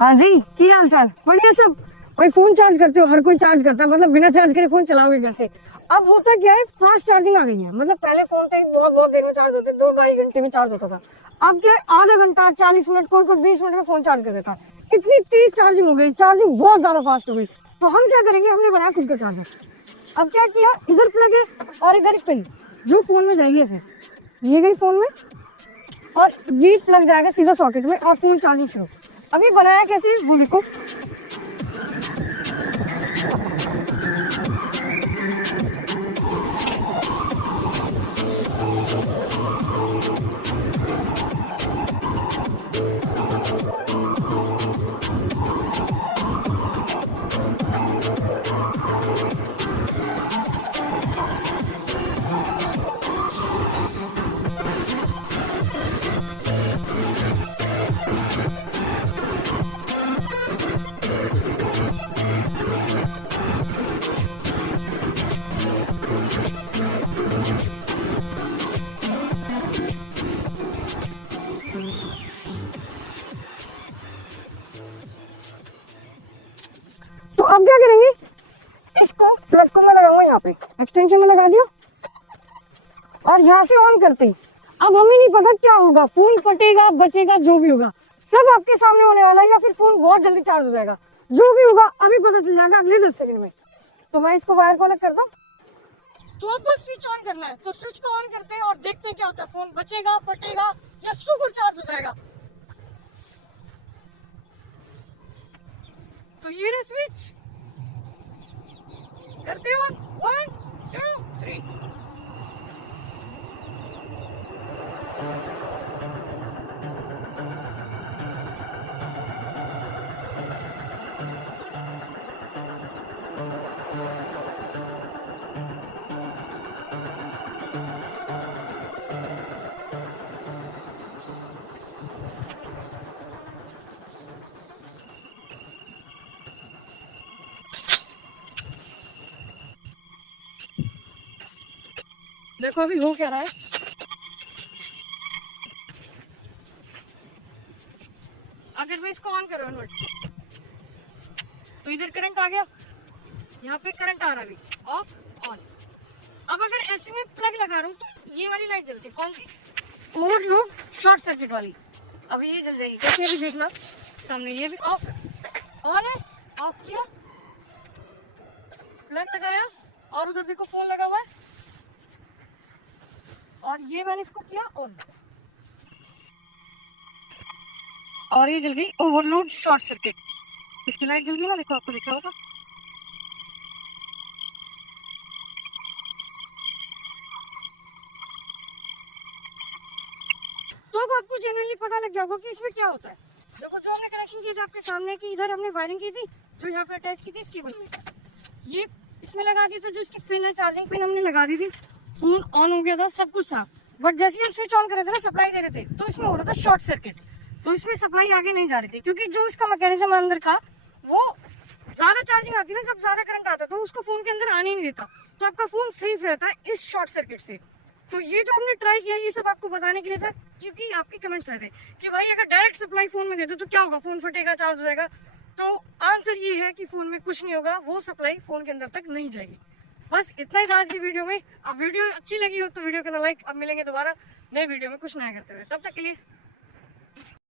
हाँ जी, की हाल चाल? बढ़िया सब। भाई फोन चार्ज करते हो? हर कोई चार्ज करता है, मतलब बिना चार्ज करे फोन चलाओगे कैसे? अब होता क्या है, फास्ट चार्जिंग आ गई है। मतलब पहले फोन थे बहुत बहुत देर में चार्ज होते, 2-2.5 घंटे में चार्ज होता था। अब क्या है, आधा घंटा, 40 मिनट, कोई 20 मिनट में फोन चार्ज कर देता है। इतनी तेज चार्जिंग हो गई, चार्जिंग बहुत ज्यादा फास्ट हो गई। तो हम क्या करेंगे, हमने बनाया खुद का चार्जर। अब क्या किया, इधर प्लग है और इधर पिन जो फोन में जाएगी ऐसे, ये गई फोन में और ये प्लग जाएगा सीधा सॉकेट में और फोन चार्जिंग शुरू। अभी बनाया कैसे वो देखो। तो अब क्या करेंगे, इसको प्लग को मैं लगाऊंगा यहाँ पे, एक्सटेंशन में लगा दिया और यहाँ से ऑन करते ही अब हमें नहीं पता क्या होगा, फोन फटेगा, बचेगा, जो भी होगा सब आपके सामने होने वाला है, या फिर फोन बहुत जल्दी चार्ज हो जाएगा। जो भी होगा अभी पता चल जाएगा अगले 10 सेकंड में। तो मैं इसको वायर को अलग करता हूँ। तो अब बस स्विच ऑन करना है। तो स्विच को ऑन करते हैं और देखते हैं क्या होता है, फोन बचेगा, फटेगा या सुपर चार्ज हो जाएगा। तो ये रहा स्विच, करते हैं 1 2 3। देखो अभी हो क्या रहा है। अगर मैं इसको ऑन करूँ तो इधर करंट आ गया, यहाँ पे करंट आ रहा है, अभी ऑफ ऑन। अब अगर ऐसे में प्लग लगा रहा हूँ तो ये वाली लाइट जलती है, कौन सी? मोड लूप शॉर्ट सर्किट वाली। अभी ये जल जाएगी कैसे, अभी देखना सामने, ये भी ऑफ ऑन है, ऑफ किया, प्लग लगाया और उधर देखो फोन लगा हुआ है और ये मैंने इसको किया ऑन और ये जल गई ओवरलोड शॉर्ट सर्किट। इसकी लाइट जल गई ना, देखो आपको दिख रहा होगा। तो अब आपको जनरली पता लग गया होगा कि इसमें क्या होता है। देखो जो हमने कनेक्शन किया था आपके सामने की, इधर हमने वायरिंग की थी जो यहाँ पे अटैच की थी इस केबल में, ये इसमें लगा दी थी, जो इसकी पिन है चार्जिंग पिन हमने लगा दी थी। फोन ऑन हो गया था, सब कुछ था, बट जैसे ही हम स्विच ऑन कर रहे थे ना, सप्लाई दे रहे थे, तो इसमें हो रहा था शॉर्ट सर्किट। तो इसमें सप्लाई आगे नहीं जा रही थी क्योंकि जो इसका मैकेनिज्म अंदर का, वो ज्यादा चार्जिंग आती है ना, जब ज्यादा करंट आता है तो उसको फोन के अंदर आने ही नहीं देता, तो आपका फोन सेफ रहता है इस शॉर्ट सर्किट से। तो ये जो हमने ट्राई किया, ये सब आपको बताने के लिए था, क्योंकि आपके कमेंट्स आए थे कि भाई अगर डायरेक्ट सप्लाई फोन में दे दो तो क्या होगा, फोन फटेगा, चार्ज हो जाएगा। तो आंसर ये है कि फोन में कुछ नहीं होगा, वो सप्लाई फोन के अंदर तक नहीं जाएगी। बस इतना ही था आज की वीडियो में। अब वीडियो अच्छी लगी हो तो वीडियो को लाइक। अब मिलेंगे दोबारा नए वीडियो में कुछ नया करते हुए, तब तक के लिए